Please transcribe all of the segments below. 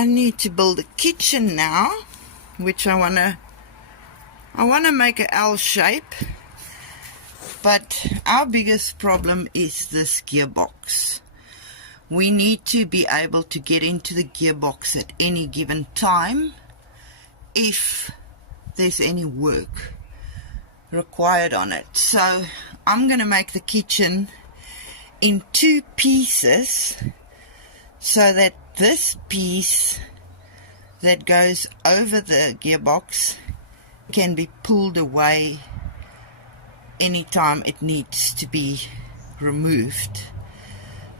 I need to build a kitchen now, which I wanna make an L shape. But our biggest problem is this gearbox. We need to be able to get into the gearbox at any given time if there's any work required on it. So I'm going to make the kitchen in 2 pieces so that this piece that goes over the gearbox can be pulled away anytime it needs to be removed.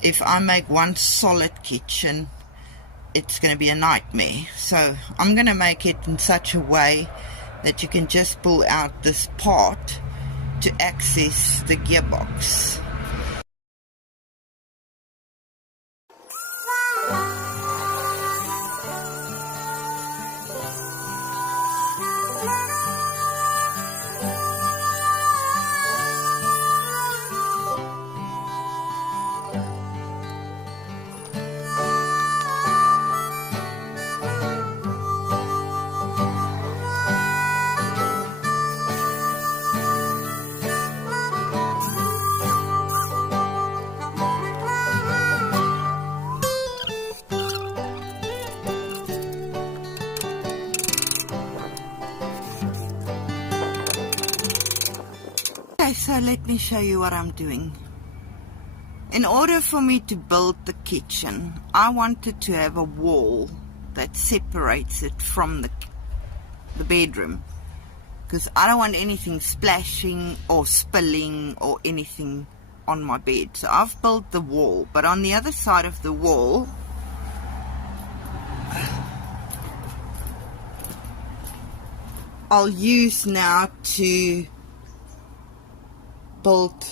If I make one solid kitchen, it's going to be a nightmare. So I'm going to make it in such a way that you can just pull out this part to access the gearbox. So let me show you what I'm doing. In order for me to build the kitchen, I wanted to have a wall that separates it from the bedroom, because I don't want anything splashing or spilling or anything on my bed. So I've built the wall, but on the other side of the wall I'll use now to build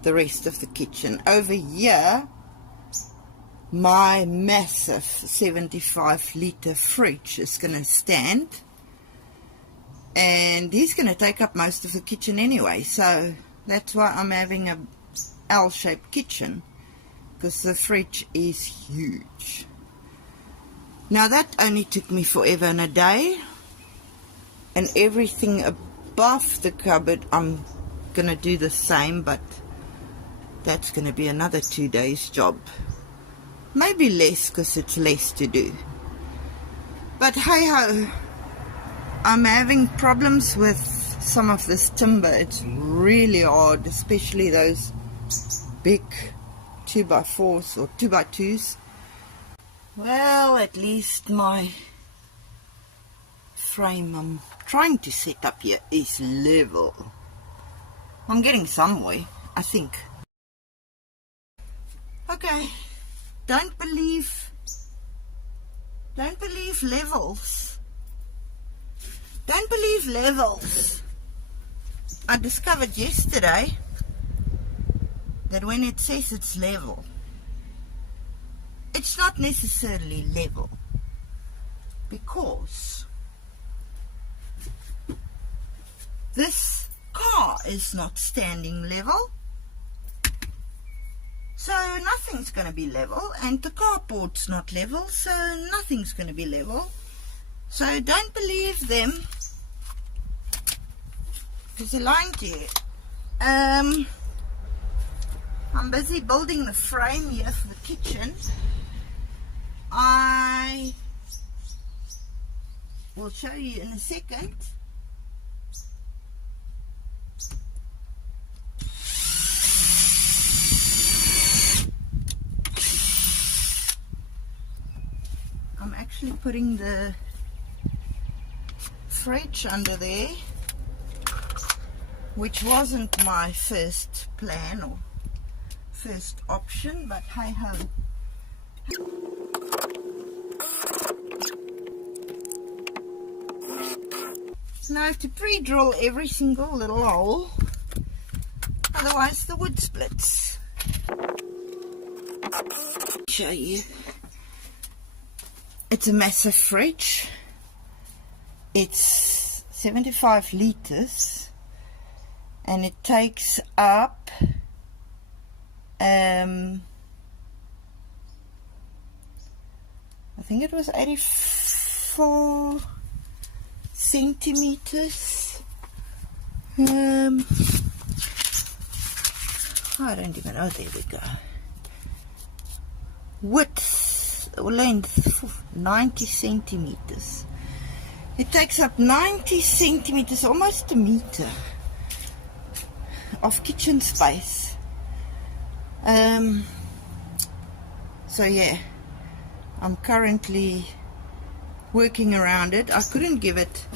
the rest of the kitchen. Over here, my massive 75-litre fridge is going to stand, and he's going to take up most of the kitchen anyway, so that's why I'm having a L-shaped kitchen, because the fridge is huge. Now that only took me forever and a day, and everything above the cupboard I'm going to do the same, but that's going to be another 2 days job, maybe less because it's less to do. But hey ho, I'm having problems with some of this timber. It's really hard, especially those big 2x4s or 2x2s. Well, at least my frame I'm trying to set up here is level. I'm getting somewhere, I think. Okay, don't believe levels. Don't believe levels. I discovered yesterday that when it says it's level, it's not necessarily level, because this car is not standing level, so nothing's going to be level, and the carport's not level, so nothing's going to be level. So don't believe them, because they're lying to you. I'm busy building the frame here for the kitchen. I will show you in a second. I'm actually putting the fridge under there, which wasn't my first plan or first option, but hey ho. Now I have to pre-drill every single little hole, otherwise the wood splits. Show you. It's a massive fridge. It's 75 litres, and it takes up I think it was 84 centimeters. I don't even know. There we go. Width or length 90 centimeters. It takes up 90 centimeters, almost a meter of kitchen space. So yeah, I'm currently working around it. I couldn't give it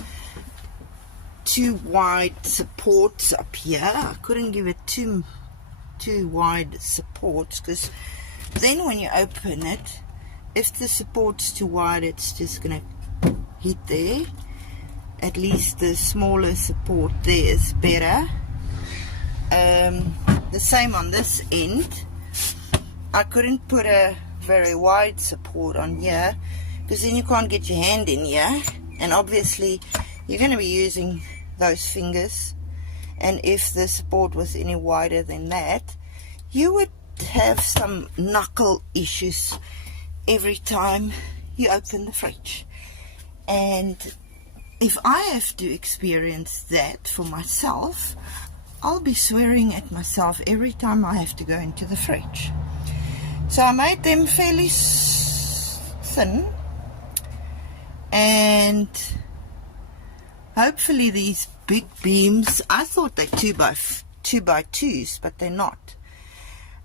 too wide supports up here. I couldn't give it too wide supports, because then when you open it, if the support's too wide, it's just gonna hit there. At least the smaller support there is better. The same on this end. I couldn't put a very wide support on here, because then you can't get your hand in here, and obviously you're going to be using those fingers, and if the support was any wider than that, you would have some knuckle issues every time you open the fridge. And if I have to experience that for myself, I'll be swearing at myself every time I have to go into the fridge. So I made them fairly thin, and hopefully these big beams, I thought they're 2 by 2s, but they're not.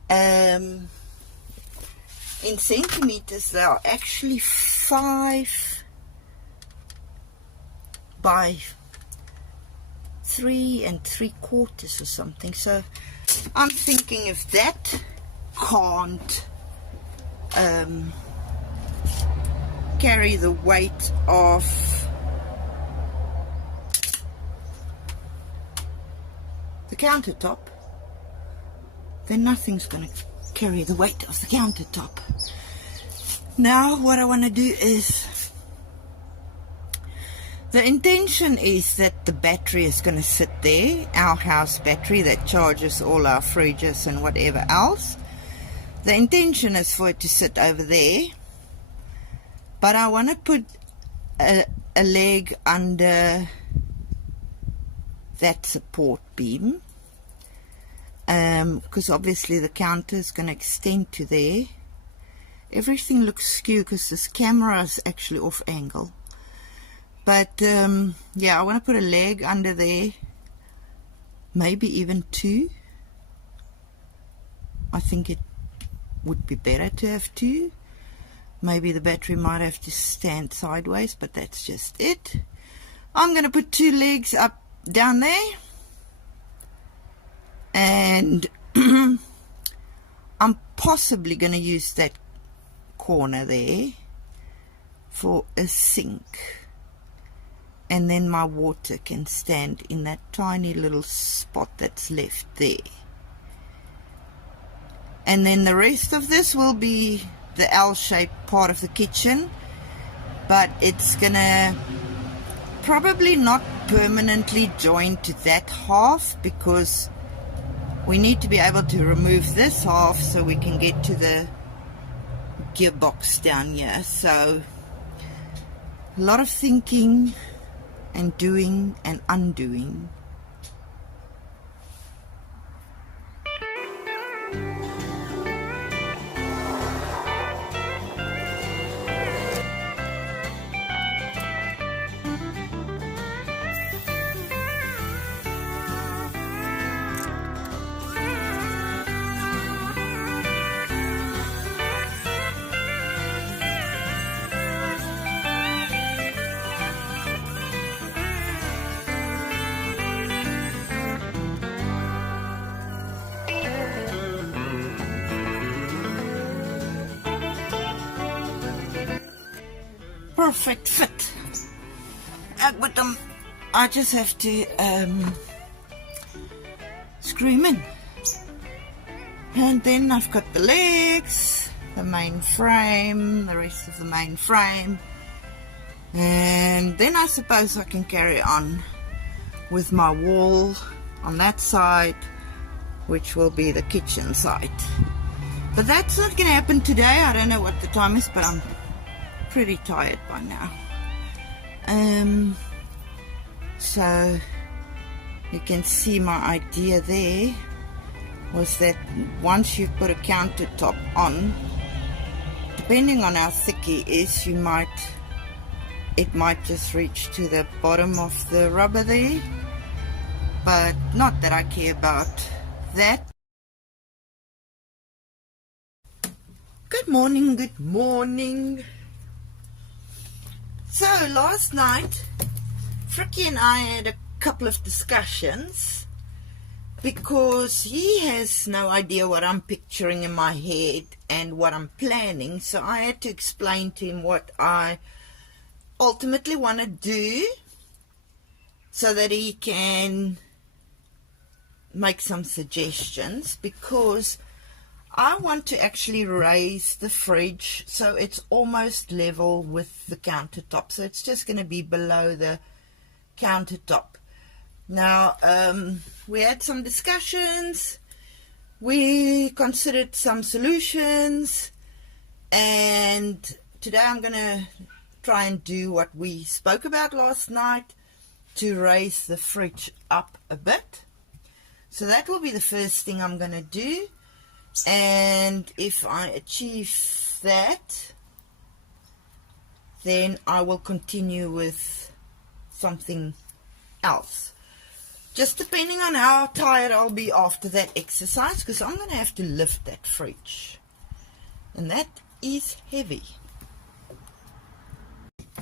In centimeters, they are actually 5 by 3 3/4 or something. So I'm thinking if that can't carry the weight of the countertop, then nothing's going to carry the weight of the countertop. Now what I want to do is, the intention is that the battery is going to sit there, our house battery that charges all our fridges and whatever else. The intention is for it to sit over there, but I want to put a leg under that support beam, because obviously the counter is going to extend to there. Everything looks skew because this camera is actually off angle, but yeah, I want to put a leg under there, maybe even 2. I think it would be better to have 2. Maybe the battery might have to stand sideways, but that's just it. I'm going to put 2 legs up down there, and I'm possibly going to use that corner there for a sink, and then my water can stand in that tiny little spot that's left there. And then the rest of this will be the L-shaped part of the kitchen, but it's gonna probably not permanently join to that half, because we need to be able to remove this half so we can get to the gearbox down here. So a lot of thinking and doing and undoing. Perfect fit. But I just have to screw him in, and then I've got the legs, the main frame, the rest of the main frame, and then I suppose I can carry on with my wall on that side, which will be the kitchen side. But that's not going to happen today. I don't know what the time is, but I'm pretty tired by now. So you can see my idea there was that once you've put a countertop on, depending on how thick it is, it might just reach to the bottom of the rubber there, but not that I care about that. Good morning, good morning. So last night Fricky and I had a couple of discussions because he has no idea what I'm picturing in my head and what I'm planning, so I had to explain to him what I ultimately want to do so that he can make some suggestions, because I want to actually raise the fridge so it's almost level with the countertop, so it's just going to be below the countertop. Now we had some discussions, we considered some solutions, and today I'm going to try and do what we spoke about last night to raise the fridge up a bit. So that will be the first thing I'm going to do, and if I achieve that, then I will continue with something else, just depending on how tired I'll be after that exercise, because I'm going to have to lift that fridge, and that is heavy.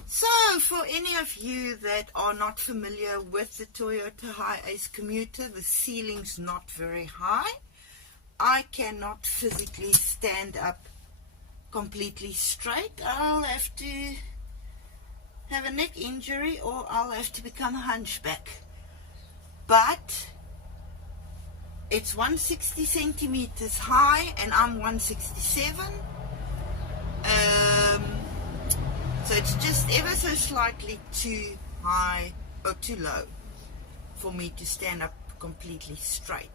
So for any of you that are not familiar with the Toyota Hi-Ace commuter, the ceiling's not very high. I cannot physically stand up completely straight. I'll have to have a neck injury or I'll have to become a hunchback. But it's 160 centimeters high and I'm 167. So it's just ever so slightly too high or too low for me to stand up completely straight.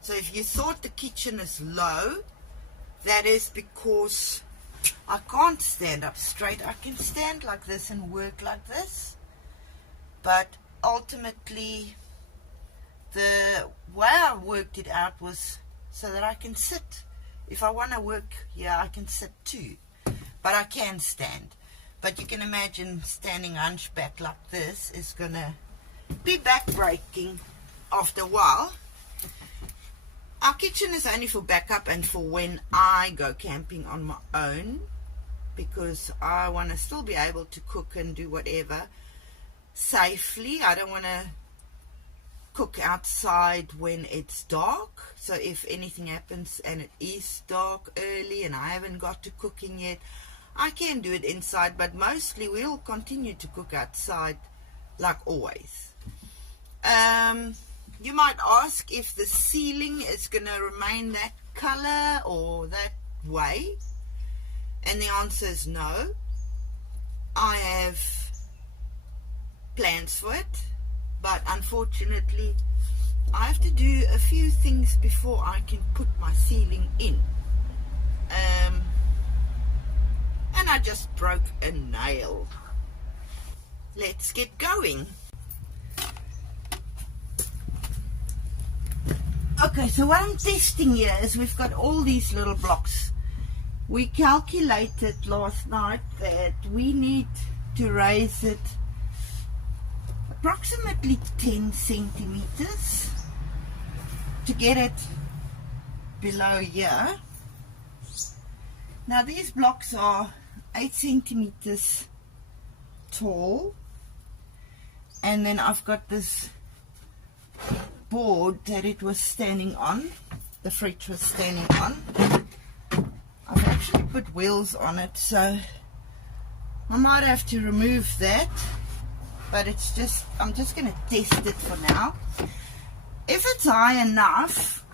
So if you thought the kitchen is low, that is because I can't stand up straight. I can stand like this and work like this, but ultimately the way I worked it out was so that I can sit. If I want to work here, I can sit too, but I can stand. But you can imagine standing hunchback like this is going to be back-breaking after a while. Our kitchen is only for backup and for when I go camping on my own, because I want to still be able to cook and do whatever safely. I don't want to cook outside when it's dark. So if anything happens and it is dark early and I haven't got to cooking yet, I can do it inside, but mostly we'll continue to cook outside like always. You might ask if the ceiling is going to remain that color or that way, and the answer is no. I have plans for it, but unfortunately I have to do a few things before I can put my ceiling in. And I just broke a nail. Let's get going. Okay, so what I'm testing here is we've got all these little blocks. We calculated last night that we need to raise it approximately 10 centimeters to get it below here. Now these blocks are 8 centimeters tall, and then I've got this board that it was standing on, the fridge was standing on. I've actually put wheels on it, so I might have to remove that, but it's just, I'm just going to test it for now. If it's high enough,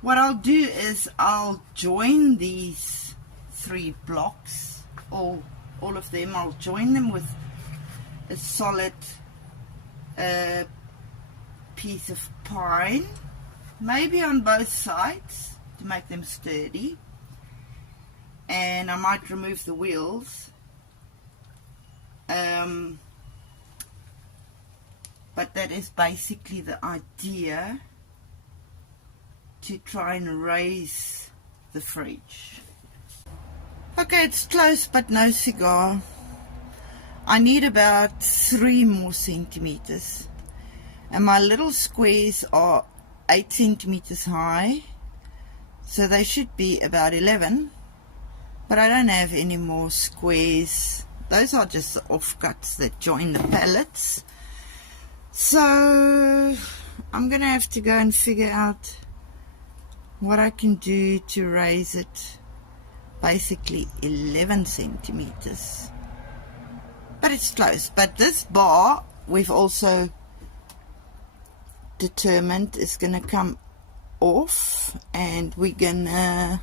what I'll do is I'll join these 3 blocks, all of them. I'll join them with a solid piece of pine, maybe on both sides to make them sturdy. and I might remove the wheels. But that is basically the idea, to try and raise the fridge. Okay, it's close but no cigar. I need about 3 more centimeters, and my little squares are 8 centimeters high, so they should be about 11, but I don't have any more squares. Those are just the offcuts that join the pallets. So I'm gonna have to go and figure out what I can do to raise it, basically 11 centimeters. But it's close. But this bar we've also determined is gonna come off, and we're gonna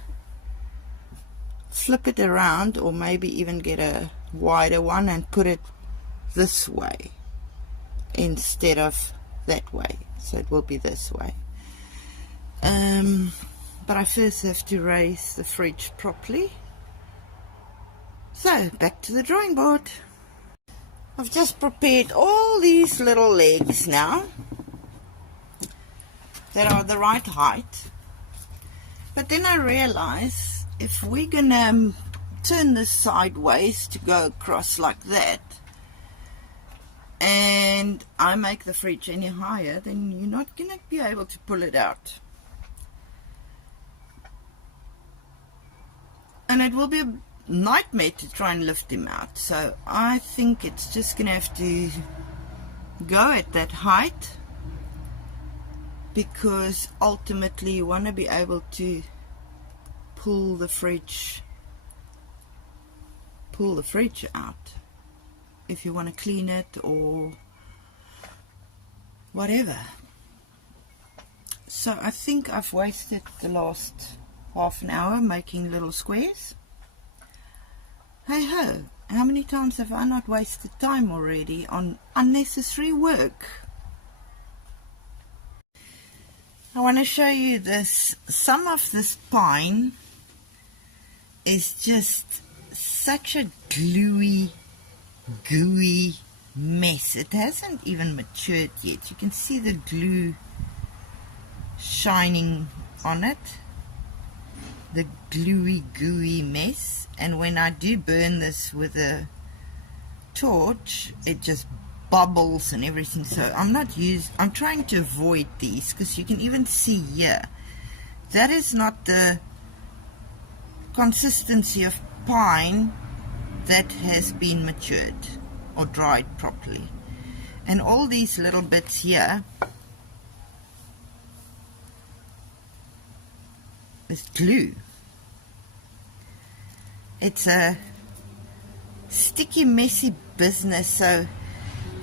flip it around, or maybe even get a wider one and put it this way instead of that way, so it will be this way. But I first have to raise the fridge properly. So back to the drawing board. I've just prepared all these little legs now that are the right height, but then I realize if we're gonna turn this sideways to go across like that, and I make the fridge any higher, then you're not gonna be able to pull it out, and it will be a nightmare to try and lift him out. So I think it's just gonna have to go at that height, because ultimately you want to be able to pull the fridge out if you want to clean it or whatever. So I think I've wasted the last half an hour making little squares. Hey ho, how many times have I not wasted time already on unnecessary work? I want to show you this. Some of this pine is just such a gluey, gooey mess. It hasn't even matured yet. You can see the glue shining on it, the gluey, gooey mess. And when I do burn this with a torch, it just bubbles and everything. So I'm trying to avoid these, because you can even see here, that is not the consistency of pine that has been matured or dried properly. And all these little bits here is glue. It's a sticky, messy business. So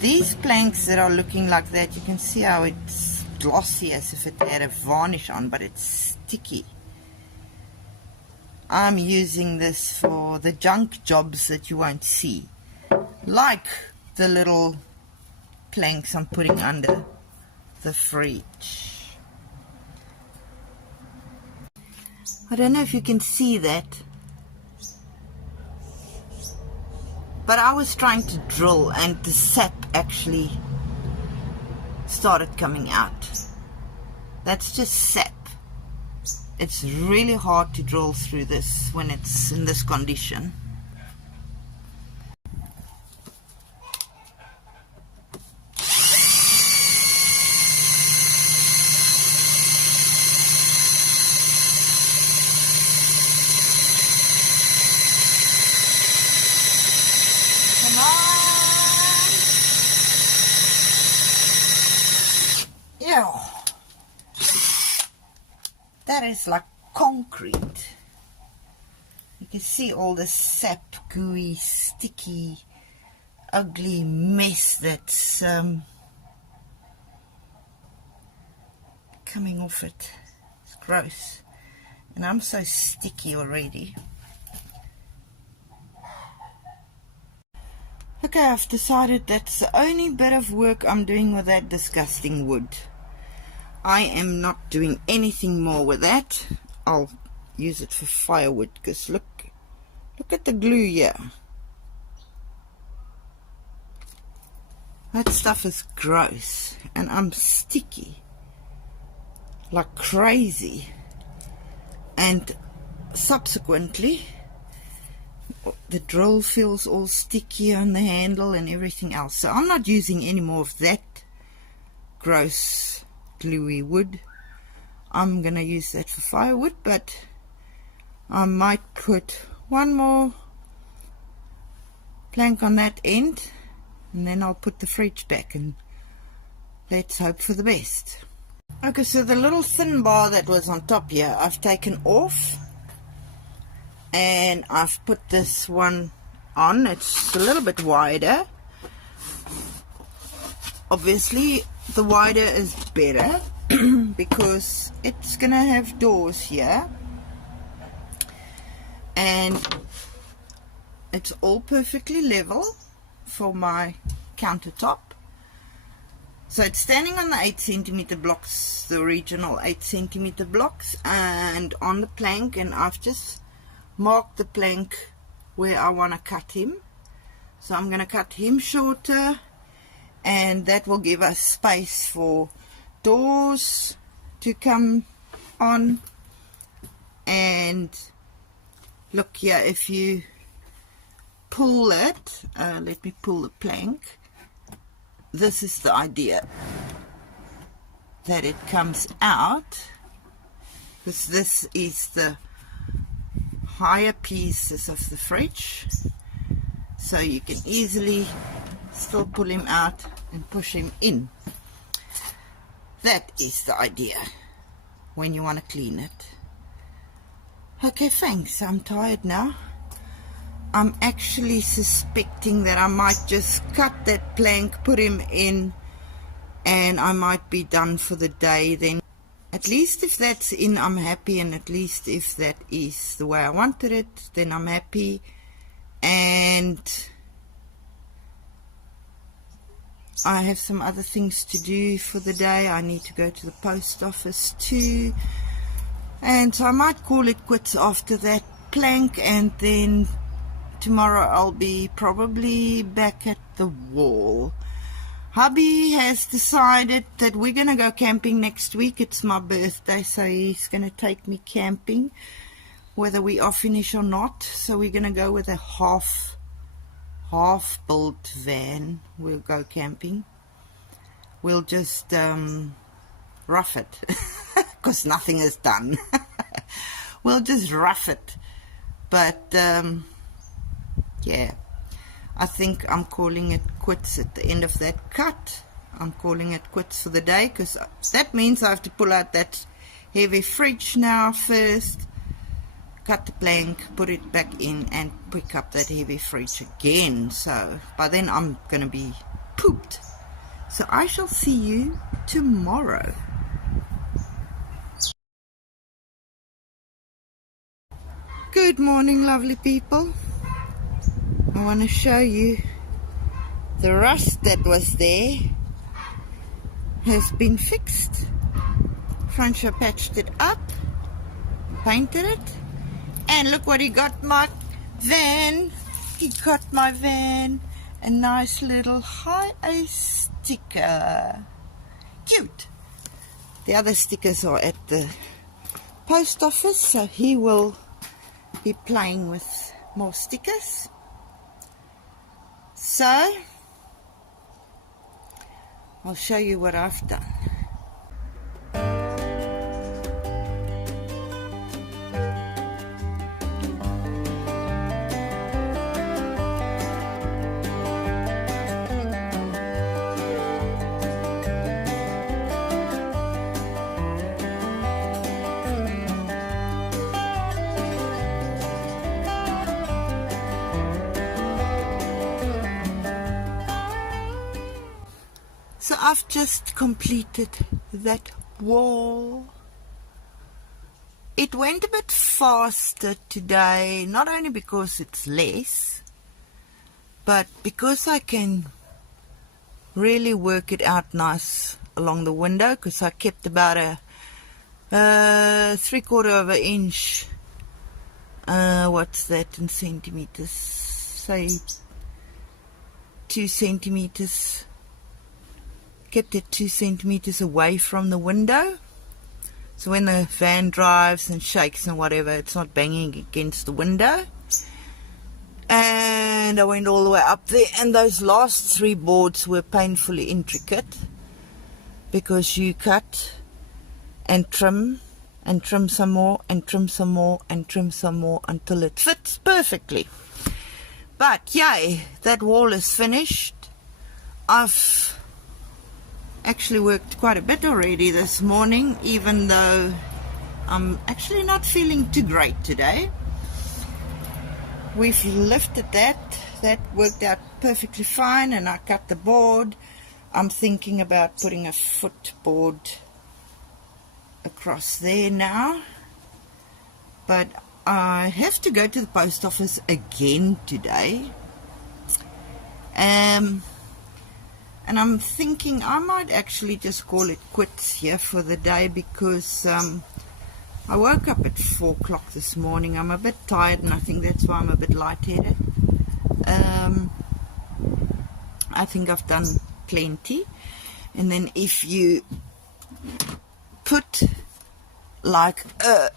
these planks that are looking like that, you can see how it's glossy as if it had a varnish on, but it's sticky. I'm using this for the junk jobs that you won't see, like the little planks I'm putting under the fridge. I don't know if you can see that, but I was trying to drill and the sap actually started coming out. That's just sap. It's really hard to drill through this when it's in this condition. Come on! Yeah. That is like concrete. You can see all the sap, gooey, sticky, ugly mess that's coming off it. It's gross. And I'm so sticky already. Okay, I've decided that's the only bit of work I'm doing with that disgusting wood. I am not doing anything more with that. I'll use it for firewood, because look Look at the glue here. That stuff is gross, and I'm sticky like crazy, and subsequently the drill feels all sticky on the handle and everything else. So I'm not using any more of that gross gluey wood. I'm gonna use that for firewood, but I might put one more plank on that end, and then I'll put the fridge back, and let's hope for the best. Okay, so the little thin bar that was on top here, I've taken off, and I've put this one on. It's a little bit wider. Obviously, the wider is better because it's gonna have doors here, and it's all perfectly level for my countertop. So it's standing on the 8cm blocks, the original 8cm blocks, and on the plank, and I've just marked the plank where I want to cut him. So I'm going to cut him shorter, and that will give us space for doors to come on. And look here, if you pull it, let me pull the plank. This is the idea, that it comes out, because this is the higher pieces of the fridge, so you can easily still pull him out and push him in. That is the idea when you want to clean it. Okay, thanks. I'm tired now. I'm actually suspecting that I might just cut that plank, put him in, and I might be done for the day then. At least if that's in, I'm happy, and at least if that is the way I wanted it, then I'm happy. And I have some other things to do for the day. I need to go to the post office too, and so I might call it quits after that plank, and then tomorrow I'll be probably back at the wall. Hubby has decided that we're going to go camping next week. It's my birthday, so he's going to take me camping, whether we are finished or not. So we're going to go with a half-built van. We'll go camping. We'll just rough it, because nothing is done. We'll just rough it. But yeah, I think I'm calling it quits at the end of that cut. I'm calling it quits for the day, because that means I have to pull out that heavy fridge now first, cut the plank, put it back in, and pick up that heavy fridge again. So by then I'm gonna be pooped. So I shall see you tomorrow. Good morning, lovely people. I want to show you the rust that was there has been fixed. Francois patched it up, painted it, and look what he got my van. He got my van a nice little high ace sticker. Cute. The other stickers are at the post office, so he will be playing with more stickers. So I'll show you what I've done. So I've just completed that wall. It went a bit faster today, not only because it's less, but because I can really work it out nice along the window, because I kept about a 3/4 of an inch what's that in centimeters? Say 2 centimeters. Kept it 2 centimeters away from the window, so when the van drives and shakes and whatever, it's not banging against the window. And I went all the way up there, and those last 3 boards were painfully intricate, because you cut and trim some more and trim some more and trim some more until it fits perfectly. But yay, that wall is finished. I've actually worked quite a bit already this morning, even though I'm actually not feeling too great today. We've lifted that worked out perfectly fine, and I cut the board. I'm thinking about putting a footboard across there now, but I have to go to the post office again today, and I'm thinking I might actually just call it quits here for the day, because I woke up at 4 o'clock this morning. I'm a bit tired, and I think that's why I'm a bit lightheaded. I think I've done plenty. And then if you put like a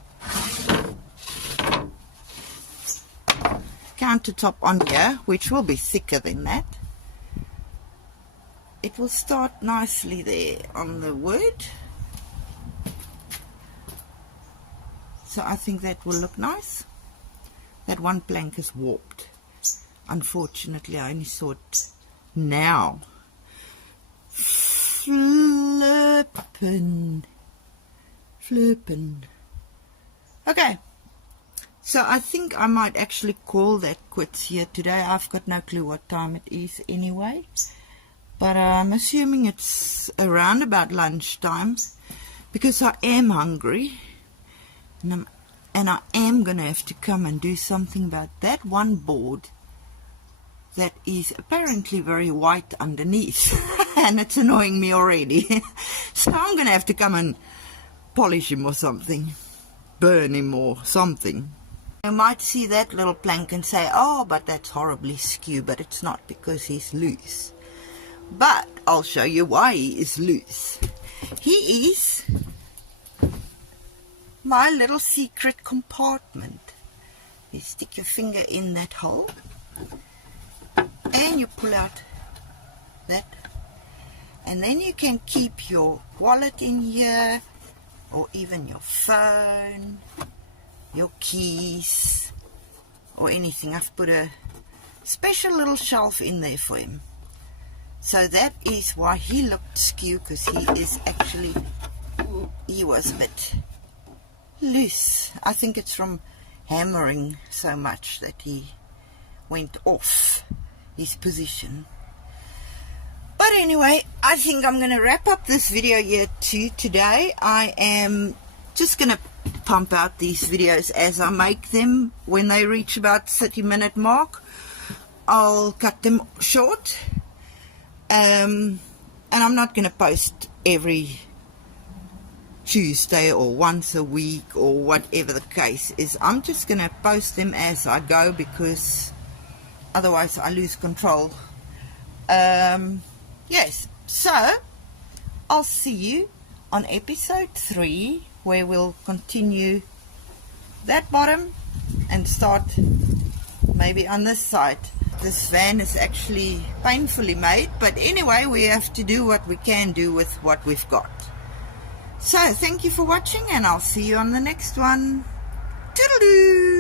countertop on here, which will be thicker than that, it will start nicely there on the wood. So I think that will look nice. That one plank is warped. Unfortunately, I only saw it now. Flippin'. Okay. So I think I might actually call that quits here today. I've got no clue what time it is anyway. But I'm assuming it's around about lunchtime, because I am hungry. And I am going to have to come and do something about that one board that is apparently very white underneath. And it's annoying me already. So I'm going to have to come and polish him or something. Burn him or something. You might see that little plank and say, oh, but that's horribly skew. But it's not, because he's loose. But I'll show you why he is loose. He is my little secret compartment. You stick your finger in that hole and you pull out that, and then you can keep your wallet in here, or even your phone, your keys, or anything. I've put a special little shelf in there for him. So that is why he looked skew, because he was a bit loose. I think it's from hammering so much that he went off his position. But anyway, I think I'm going to wrap up this video here too today. I am just going to pump out these videos as I make them. When they reach about 30-minute mark, I'll cut them short. And I'm not going to post every Tuesday or once a week or whatever the case is. I'm just going to post them as I go, because otherwise I lose control. Yes, so I'll see you on episode 3, where we'll continue that bottom and start maybe on this side. This van is actually painfully made, but anyway, we have to do what we can do with what we've got. So thank you for watching, and I'll see you on the next one. Toodaloo!